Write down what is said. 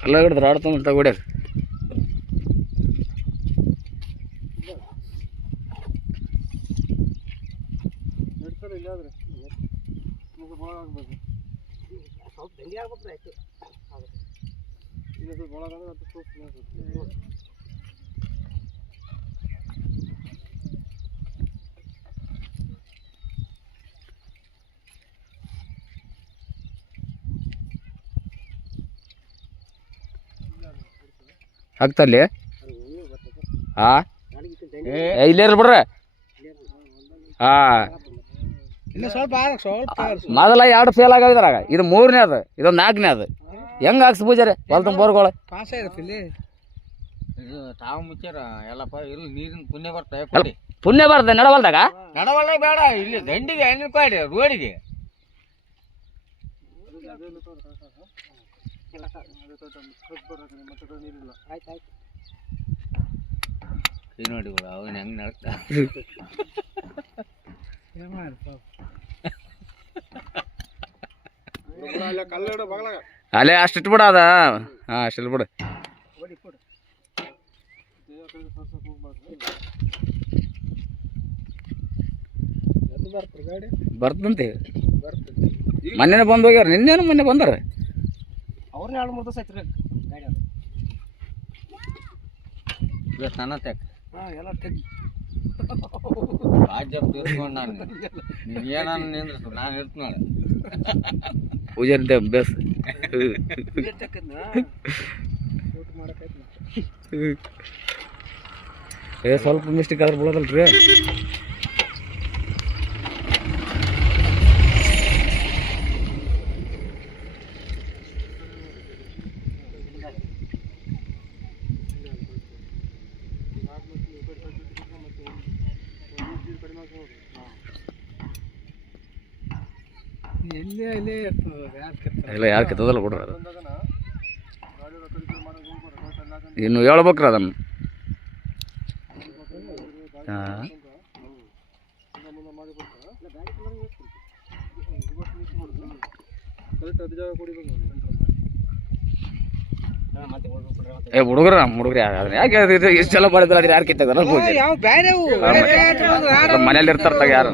ಕಲ್ಲ ಹಿಡಿದ್ರೆ ಆಡ್ತಂತ ಹೊಡ್ಯಾಕ ಆಗ್ತಲ್ಲಿ ಇಲ್ಲೇ ಇರ್ಲಿ ಬಿಡ್ರಿ ಮೊದಲ 2 ಫೇಲ್ ಆಗಿದ್ರಾಗ ಇದು 3ನೇ ಅದು ಇದೊಂದು 4ನೇ ಅದು ಹೆಂಗೆ ಹಾಕ್ಸಿ ಪೂಜಾರಿ ಹೊಲ್ತಂಬ ಬೋರ್ಗಳು ತಾವು ಮುಚ್ಚಾರ ಎಲ್ಲಪ್ಪ ಇಲ್ಲಿ ನೀರಿನ ಪುಣ್ಯ ಬರ್ತಾವೆ ಪುಣ್ಯ ಬರ್ತದೆ ನಡವಲ್ದಾಗ ಬೇಡ ಇಲ್ಲಿ ದಂಡಿಗೆ ಎಣ್ಣೆ ರೂಪಾಯಿ ರೋಡಿಗೆ ನೋಡಿ ಅವನ್ ಹೆಂಗ್ ನಡ್ತಾ ಅಲ್ಲೇ ಅಷ್ಟಿಟ್ಟು ಬಿಡ ಅದ ಹಾಂ ಅಷ್ಟಿಟ್ಟು ಬಿಡು ಬರ್ತಂತೆ ಮೊನ್ನೆ ಬಂದು ಹೋಗ್ಯಾರ ನಿನ್ನೇನು ಮೊನ್ನೆ ಬಂದಾರ ಅವ್ರನ್ನ 2-3 ದಿವಸ ಆಯ್ತು ರೀ ಗಾಡಿ ಅದು ನನ್ನ ತೆಕ್ ಎಲ್ಲ ತೆಗಿ ರಾಜ್ಯ ತೀರ್ಕೊಂಡು ನಾನು ಏನನ್ನ ನಿಂದ್ರಿಸು ನಾನು ಇರ್ತೀನಿ ನೋಡಿ ಪೂಜಾರಿ ಅಭ್ಯಾಸ ಸ್ವಲ್ಪ ಮಿಸ್ಟೇಕ್ ಆದ್ರೆ ಬಿಡೋದಲ್ರಿ ಇಲ್ಲ ಯಾರು ಕೆತ್ತದಲ್ಲ ಬಿಡ್ರಿ ಅದು ಇನ್ನು ಹೇಳ್ಬೇಕ್ರಿ ಅದನ್ನು ಹುಡುಗ್ರ ಅದನ್ನ ಯಾಕೆ ಇಷ್ಟೆಲ್ಲ ಮಾಡಿದ್ರೆ ಅದ್ರ ಯಾರು ಕಿತ್ತಾಗ ಮನೇಲಿ ಇರ್ತಾರ ಯಾರು